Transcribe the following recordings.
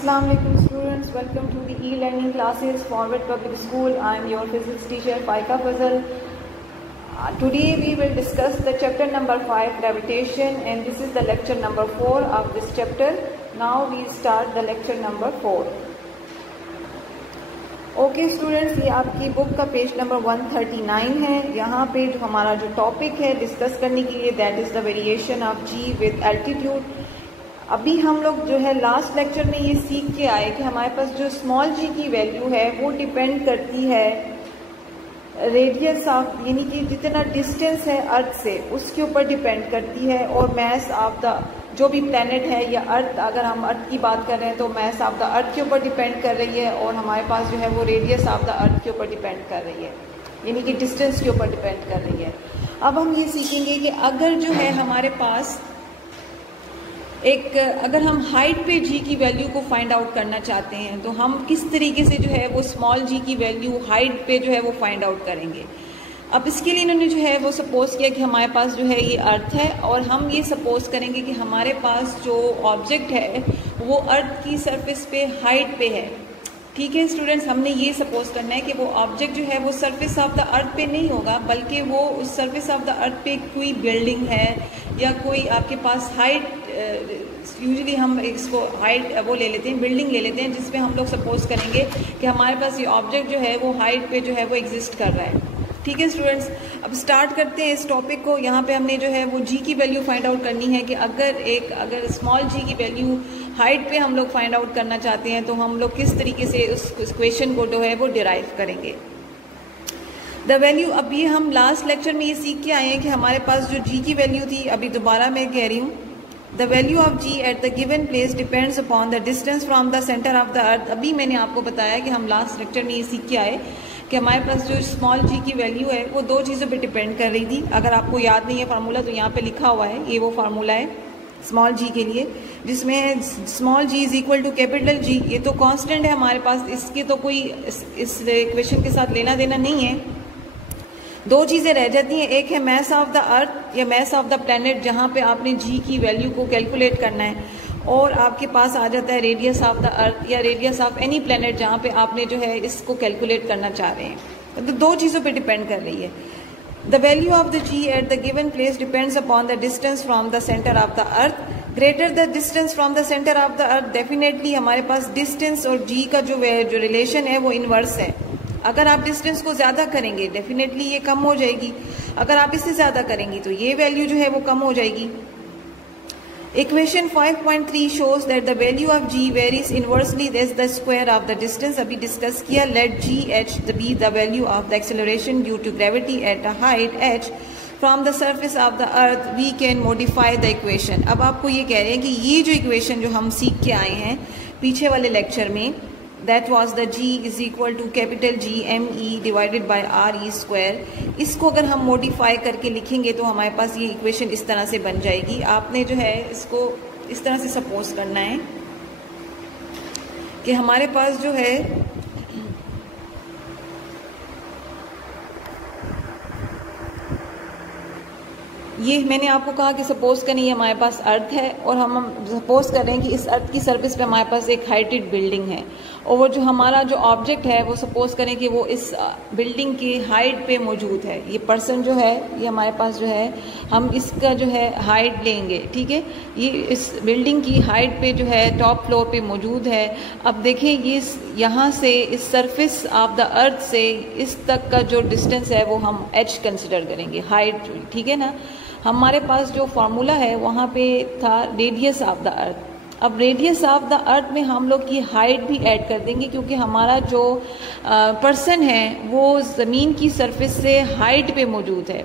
Assalamualaikum students, welcome to the e-learning classes Forward Public School. I am your physics teacher Faika Fazal. Today we will discuss the chapter number 5 gravitation, and this is the lecture number 4 of this chapter. Now we start the lecture number 4. Okay students, ये आपकी book का page number 139 है। यहाँ पे जो हमारा जो topic है डिस्कस करने के लिए, that is the variation of g with altitude. अभी हम लोग जो है लास्ट लेक्चर में ये सीख के आए कि हमारे पास जो स्मॉल जी की वैल्यू है वो डिपेंड करती है रेडियस ऑफ, यानी कि जितना डिस्टेंस है अर्थ से उसके ऊपर डिपेंड करती है, और मैस ऑफ द जो भी प्लेनेट है या अर्थ, अगर हम अर्थ की बात कर रहे हैं तो मैस ऑफ द अर्थ के ऊपर डिपेंड कर रही है, और हमारे पास जो है वो रेडियस ऑफ द अर्थ के ऊपर डिपेंड कर रही है, यानी कि डिस्टेंस के ऊपर डिपेंड कर रही है। अब हम ये सीखेंगे कि अगर जो है हमारे पास अगर हम हाइट पे जी की वैल्यू को फाइंड आउट करना चाहते हैं तो हम किस तरीके से जो है वो स्मॉल जी की वैल्यू हाइट पे जो है वो फाइंड आउट करेंगे। अब इसके लिए इन्होंने जो है वो सपोज किया कि हमारे पास जो है ये अर्थ है, और हम ये सपोज करेंगे कि हमारे पास जो ऑब्जेक्ट है वो अर्थ की सरफेस पे हाइट पे है। ठीक है स्टूडेंट्स, हमने ये सपोज करना है कि वो ऑब्जेक्ट जो है वो सरफेस ऑफ द अर्थ पे नहीं होगा, बल्कि वो उस सरफेस ऑफ द अर्थ पे कोई बिल्डिंग है या कोई आपके पास हाइट, यूजुअली हम इसको हाइट वो ले लेते हैं, बिल्डिंग ले लेते हैं, जिसपे हम लोग सपोज करेंगे कि हमारे पास ये ऑब्जेक्ट जो है वो हाइट पे जो है वो एग्जिस्ट कर रहा है। ठीक है स्टूडेंट्स, अब स्टार्ट करते हैं इस टॉपिक को। यहाँ पे हमने जो है वो जी की वैल्यू फाइंड आउट करनी है कि अगर स्मॉल जी की वैल्यू हाइट पे हम लोग फाइंड आउट करना चाहते हैं तो हम लोग किस तरीके से उस इक्वेशन को जो है वो डिराइव करेंगे। द वैल्यू, अब ये हम लास्ट लेक्चर में ये सीख के आए हैं कि हमारे पास जो जी की वैल्यू थी, अभी दोबारा मैं कह रही हूँ, the value of g at the given place depends upon the distance from the centre of the earth. अभी मैंने आपको बताया कि हम लास्ट लेक्चर में ये सीख के आए कि हमारे पास जो स्मॉल जी की वैल्यू है वो दो चीज़ों पे डिपेंड कर रही थी। अगर आपको याद नहीं है फार्मूला तो यहाँ पे लिखा हुआ है, ये वो फार्मूला है स्मॉल जी के लिए, जिसमें small G is equal to capital G. ये तो कांस्टेंट है हमारे पास, इसके तो कोई इस इक्वेशन के साथ लेना देना नहीं है। दो चीज़ें रह जाती हैं, एक है मैस ऑफ द अर्थ या मैस ऑफ द प्लैनेट, जहाँ पे आपने जी की वैल्यू को कैलकुलेट करना है, और आपके पास आ जाता है रेडियस ऑफ द अर्थ या रेडियस ऑफ एनी प्लैनेट, जहाँ पे आपने जो है इसको कैलकुलेट करना चाह रहे हैं। तो दो चीज़ों पे डिपेंड कर रही है। The value of the g at the given place depends upon the distance from the centre of the earth. Greater the distance from the centre of the earth, definitely हमारे पास डिस्टेंस और जी का जो relation है वो inverse है। अगर आप डिस्टेंस को ज़्यादा करेंगे डेफिनेटली ये कम हो जाएगी, अगर आप इससे ज़्यादा करेंगी तो ये वैल्यू जो है वो कम हो जाएगी। Equation 5.3 shows that the value of g varies inversely as the square of the distance। अभी डिस्कस किया। let gh be the value of the acceleration due to gravity at a height h from the surface of the earth, we can modify the equation। अब आपको ये कह रहे हैं कि ये जो इक्वेशन जो हम सीख के आए हैं पीछे वाले लेक्चर में, that was the g is equal to capital G m e divided by r e square, इसको अगर हम मॉडिफाई करके लिखेंगे तो हमारे पास ये इक्वेशन इस तरह से बन जाएगी। आपने जो है इसको इस तरह से सपोज करना है कि हमारे पास जो है ये मैंने आपको कहा कि सपोज करें ये हमारे पास अर्थ है, और हम सपोज कर रहे हैं कि इस अर्थ की सरफेस पे हमारे पास एक हाइटेड बिल्डिंग है, और वो जो हमारा जो ऑब्जेक्ट है वो सपोज करें कि वो इस बिल्डिंग की हाइट पे मौजूद है। ये पर्सन जो है ये हमारे पास जो है हम इसका जो है हाइट लेंगे। ठीक है, ये इस बिल्डिंग की हाइट पे जो है टॉप फ्लोर पे मौजूद है। अब देखें ये यहाँ से इस सरफेस ऑफ द अर्थ से इस तक का जो डिस्टेंस है वो हम h कंसिडर करेंगे, हाइट। ठीक है ना, हमारे पास जो फार्मूला है वहाँ पे था रेडियस ऑफ द अर्थ। अब रेडियस ऑफ द अर्थ में हम लोग की हाइट भी ऐड कर देंगे, क्योंकि हमारा जो पर्सन है वो ज़मीन की सरफेस से हाइट पे मौजूद है,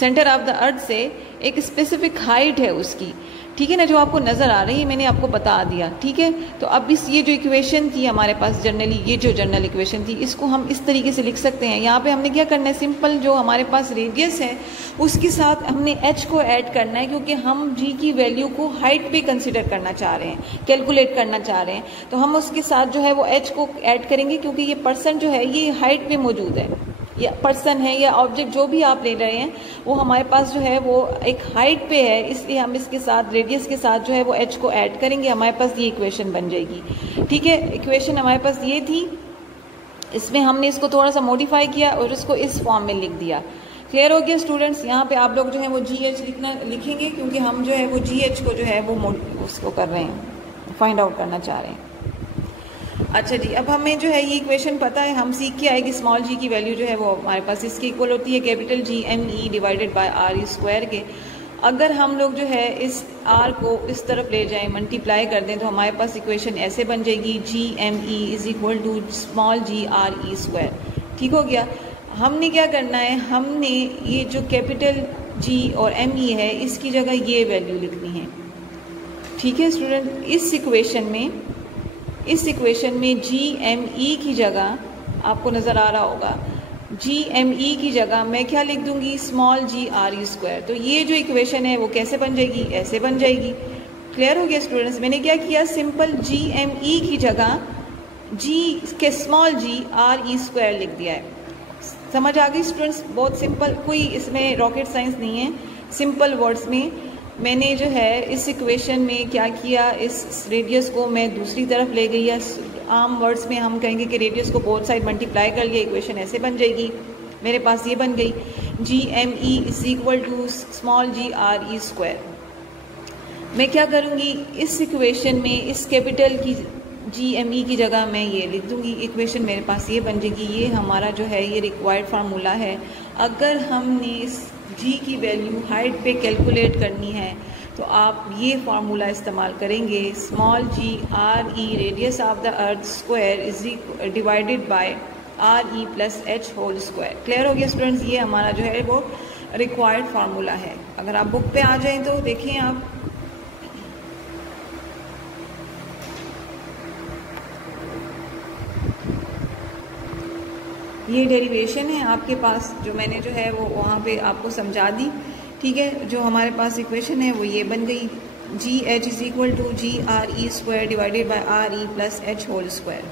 सेंटर ऑफ द अर्थ से एक स्पेसिफिक हाइट है उसकी। ठीक है ना, जो आपको नज़र आ रही है मैंने आपको बता दिया। ठीक है, तो अब ये जो इक्वेशन थी हमारे पास जनरली, ये जो जनरल इक्वेशन थी, इसको हम इस तरीके से लिख सकते हैं। यहाँ पे हमने क्या करना है, सिंपल जो हमारे पास रेडियस है उसके साथ हमने h को ऐड करना है, क्योंकि हम g की वैल्यू को हाइट पे कंसिडर करना चाह रहे हैं, कैलकुलेट करना चाह रहे हैं, तो हम उसके साथ जो है वो h को ऐड करेंगे, क्योंकि ये पर्सन जो है ये हाइट पे मौजूद है। या पर्सन है या ऑब्जेक्ट जो भी आप ले रहे हैं वो हमारे पास जो है वो एक हाइट पे है, इसलिए हम इसके साथ रेडियस के साथ जो है वो h को ऐड करेंगे, हमारे पास ये इक्वेशन बन जाएगी। ठीक है, इक्वेशन हमारे पास ये थी, इसमें हमने इसको थोड़ा सा मॉडिफाई किया और इसको इस फॉर्म में लिख दिया। क्लियर हो गया स्टूडेंट्स? यहाँ पे आप लोग जो है वो GH लिखेंगे क्योंकि हम जो है वो GH को जो है वो उसको कर रहे हैं, फाइंड आउट करना चाह रहे हैं। अच्छा जी, अब हमें जो है ये इक्वेशन पता है, हम सीख के आए कि स्मॉल g की वैल्यू जो है वो हमारे पास इसकी इक्वल होती है capital GME divided by RE square के। अगर हम लोग जो है इस r को इस तरफ ले जाएं, मल्टीप्लाई कर दें, तो हमारे पास इक्वेशन ऐसे बन जाएगी GME is equal to small g RE square. ठीक हो गया। हमने क्या करना है, हमने ये जो कैपिटल G और ME है इसकी जगह ये वैल्यू लिखनी है। ठीक है स्टूडेंट, इस इक्वेशन में GME की जगह आपको नज़र आ रहा होगा, GME की जगह मैं क्या लिख दूंगी, स्मॉल g RE स्क्वायर। तो ये जो इक्वेशन है वो कैसे बन जाएगी, ऐसे बन जाएगी। क्लियर हो गया स्टूडेंट्स? मैंने क्या किया, सिंपल GME की जगह g के स्मॉल g RE स्क्वायर लिख दिया है। समझ आ गई स्टूडेंट्स? बहुत सिंपल, कोई इसमें रॉकेट साइंस नहीं है। सिंपल वर्ड्स में मैंने जो है इस इक्वेशन में क्या किया, इस रेडियस को मैं दूसरी तरफ ले गई, या आम वर्ड्स में हम कहेंगे कि रेडियस को बोथ साइड मल्टीप्लाई कर लिया, इक्वेशन ऐसे बन जाएगी। मेरे पास ये बन गई GME is equal to small g RE square. मैं क्या करूँगी, इस इक्वेशन में इस कैपिटल की GME की जगह मैं ये लिख दूँगी, इक्वेशन मेरे पास ये बन जाएगी। ये हमारा जो है ये रिक्वायर्ड फार्मूला है। अगर हमने इस g की वैल्यू हाइट पे कैलकुलेट करनी है तो आप ये फार्मूला इस्तेमाल करेंगे, small g RE radius of the earth square is divided by RE plus h whole square. Clear हो गया स्टूडेंट्स? ये हमारा जो है वो रिक्वायर्ड फार्मूला है। अगर आप बुक पे आ जाएं तो देखें आप, ये डेरिवेशन है आपके पास जो मैंने जो है वो वहाँ पे आपको समझा दी। ठीक है, जो हमारे पास इक्वेशन है वो ये बन गई, GH is equal to g RE square divided by RE plus h whole square.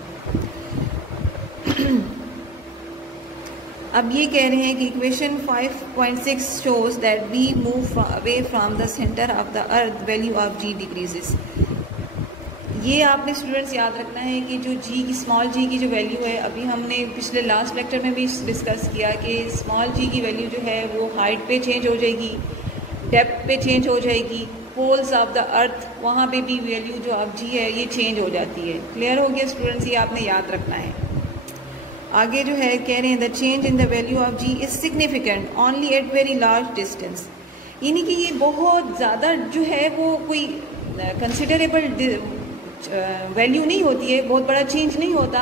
अब ये कह रहे हैं कि equation 5.6 shows that we move away from the centre of the earth, value of g decreases. ये आपने स्टूडेंट्स याद रखना है कि जो g की स्मॉल g की जो वैल्यू है, अभी हमने पिछले लास्ट लेक्चर में भी डिस्कस किया कि स्मॉल g की वैल्यू जो है वो हाइट पे चेंज हो जाएगी, डेप्थ पे चेंज हो जाएगी, पोल्स ऑफ द अर्थ वहाँ पे भी वैल्यू जो अब g है ये चेंज हो जाती है। क्लियर हो गया स्टूडेंट्स? ये आपने याद रखना है। आगे जो है कह रहे हैं the change in the value of g is significant only at very large distance, यानी कि ये बहुत ज़्यादा जो है वो कोई कंसिडरेबल वैल्यू नहीं होती है, बहुत बड़ा चेंज नहीं होता,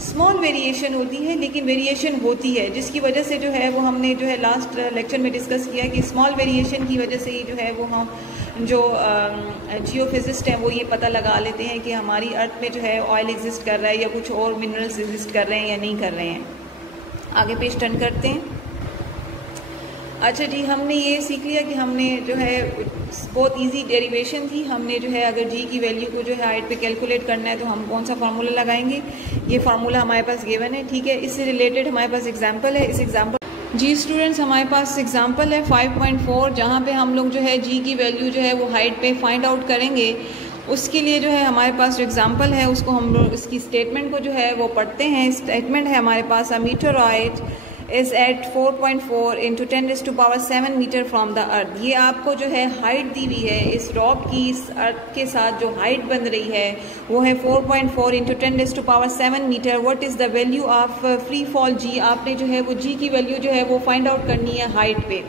स्मॉल वेरिएशन होती है, लेकिन वेरिएशन होती है, जिसकी वजह से जो है वो हमने जो है लास्ट लेक्चर में डिस्कस किया कि स्मॉल वेरिएशन की वजह से ही जो है वो हम जो जियोफिजिस्ट हैं वो ये पता लगा लेते हैं कि हमारी अर्थ में जो है ऑयल एग्जिस्ट कर रहा है या कुछ और मिनरल्स एग्जिस्ट कर रहे हैं या नहीं कर रहे हैं। आगे पेज टर्न करते हैं। अच्छा जी, हमने ये सीख लिया कि हमने जो है बहुत इजी डेरिवेशन थी, हमने जो है अगर g की वैल्यू को जो है हाइट पे कैलकुलेट करना है तो हम कौन सा फार्मूला लगाएंगे, ये फार्मूला हमारे पास गिवन है। ठीक है, इससे रिलेटेड हमारे पास एग्जांपल है। इस एग्जांपल जी स्टूडेंट्स हमारे पास एग्जांपल है 5.4, जहाँ पे हम लोग जो है g की वैल्यू जो है वो हाइट पे फाइंड आउट करेंगे। उसके लिए जो है हमारे पास जो एग्जांपल है उसको हम लोग इसकी स्टेटमेंट को जो है वो पढ़ते हैं। स्टेटमेंट है हमारे पास, a meteoroid is at 4.4 into 10⁻⁷ metre from the earth. ये आपको जो है हाइट दी हुई है, इस रॉक की इस अर्थ के साथ जो हाइट बन रही है वो है 4.4 into 10⁻⁷ metre. What is the value of free fall g, आपने जो है वो जी की वैल्यू जो है वो फाइंड आउट करनी है हाइट पे।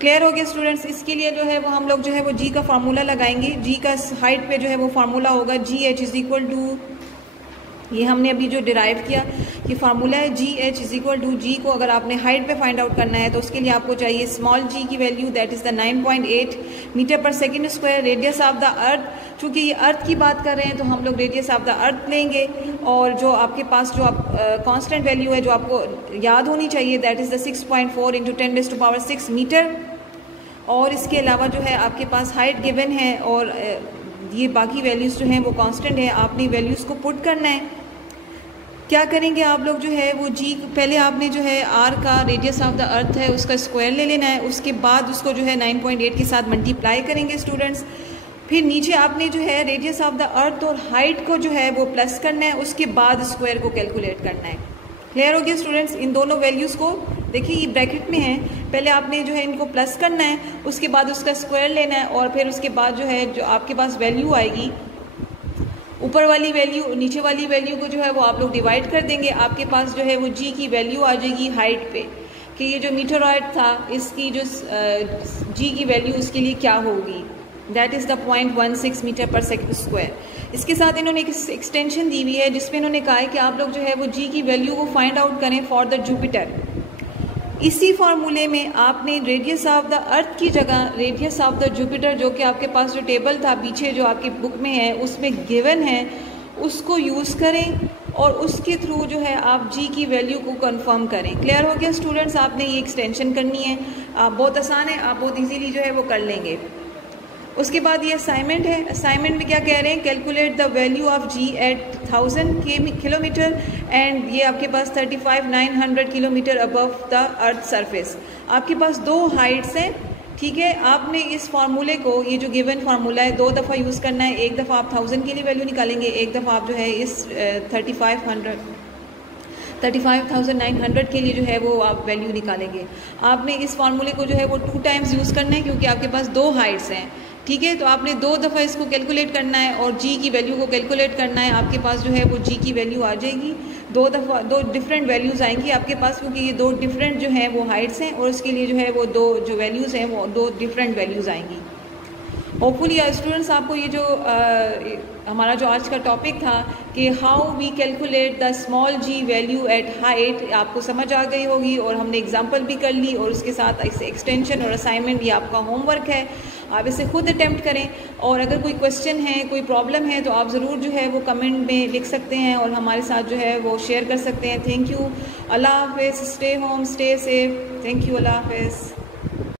क्लियर हो गया स्टूडेंट्स? इसके लिए जो है वो हम लोग जो है वो जी का फार्मूला लगाएंगे। जी का हाइट पे जो है वो फार्मूला होगा GH इज इक्वल टू, ये हमने अभी जो डिराइव किया ये फार्मूला है, GH इज इक्वल टू जी को अगर आपने हाइट पे फाइंड आउट करना है तो उसके लिए आपको चाहिए स्मॉल g की value that is the 9.8 metre per second square, radius of the earth. चूँकि ये अर्थ की बात कर रहे हैं तो हम लोग रेडियस ऑफ द अर्थ लेंगे, और जो आपके पास जो आप कांस्टेंट वैल्यू है जो आपको याद होनी चाहिए that is the 6.4 into 10⁻⁶ metre. और इसके अलावा जो है आपके पास हाइट गिवन है और ये बाकी वैल्यूज़ जो हैं वो कांस्टेंट है, आपने वैल्यूज़ को पुट करना है। क्या करेंगे आप लोग जो है वो जी, पहले आपने जो है आर का रेडियस ऑफ द अर्थ है उसका स्क्वायर ले लेना है, उसके बाद उसको जो है 9.8 के साथ मल्टीप्लाई करेंगे स्टूडेंट्स। फिर नीचे आपने जो है रेडियस ऑफ द अर्थ और हाइट को जो है वो प्लस करना है, उसके बाद स्क्वायर को कैलकुलेट करना है। क्लियर हो गया स्टूडेंट्स? इन दोनों वैल्यूज़ को देखिए ये ब्रैकेट में है, पहले आपने जो है इनको प्लस करना है, उसके बाद उसका स्क्वायर लेना है और फिर उसके बाद जो है जो आपके पास वैल्यू आएगी, ऊपर वाली वैल्यू नीचे वाली वैल्यू को जो है वो आप लोग डिवाइड कर देंगे। आपके पास जो है वो जी की वैल्यू आ जाएगी हाइट पे, कि ये जो मीटरॉइड था इसकी जो जी की वैल्यू उसके लिए क्या होगी, दैट इज़ द 0.16 मीटर पर सेकंड स्क्वायर। इसके साथ इन्होंने एक एक्सटेंशन दी हुई है जिसमें इन्होंने कहा है कि आप लोग जो है वो जी की वैल्यू को फाइंड आउट करें फॉर द जुपिटर। इसी फार्मूले में आपने रेडियस ऑफ द अर्थ की जगह रेडियस ऑफ द जुपिटर, जो कि आपके पास जो टेबल था पीछे जो आपकी बुक में है उसमें गिवन है, उसको यूज़ करें और उसके थ्रू जो है आप जी की वैल्यू को कंफर्म करें। क्लियर हो गया स्टूडेंट्स? आपने ये एक्सटेंशन करनी है, आप बहुत आसान है, आप बहुत इजीली जो है वो कर लेंगे। उसके बाद ये असाइनमेंट है। असाइनमेंट में क्या कह रहे हैं, calculate the value of g at 1000 kilometre and ये आपके पास 35,900 kilometre above the earth surface. आपके पास दो हाइट्स हैं, ठीक है। आपने इस फार्मूले को, ये जो गिवन फार्मूला है, 2 दफ़ा यूज़ करना है। एक दफ़ा आप 1000 के लिए वैल्यू निकालेंगे, एक दफ़ा आप जो है इस 35,900 के लिए जो है वो आप वैल्यू निकालेंगे। आपने इस फार्मूले को जो है वो 2 टाइम्स यूज़ करना है क्योंकि आपके पास दो हाइट्स हैं, ठीक है। तो आपने 2 दफ़ा इसको कैलकुलेट करना है और जी की वैल्यू को कैलकुलेट करना है। आपके पास जो है वो जी की वैल्यू आ जाएगी, 2 दफ़ा 2 डिफरेंट वैल्यूज़ आएंगी आपके पास, क्योंकि ये 2 डिफरेंट जो हैं वो हाइट्स हैं और उसके लिए जो है वो 2 जो वैल्यूज़ हैं वो 2 डिफरेंट वैल्यूज़ आएंगी। होपफुली स्टूडेंट्स आपको ये जो हमारा जो आज का टॉपिक था कि how we calculate the small g value at height, आपको समझ आ गई होगी और हमने एग्जांपल भी कर ली और उसके साथ इसे एक्सटेंशन और असाइनमेंट ये आपका होमवर्क है। आप इसे खुद अटेम्प्ट करें और अगर कोई क्वेश्चन है, कोई प्रॉब्लम है तो आप ज़रूर जो है वो कमेंट में लिख सकते हैं और हमारे साथ जो है वो शेयर कर सकते हैं। थैंक यू, अल्लाह हाफिज़, stay home, stay safe, thank you, अल्लाह हाफिज़।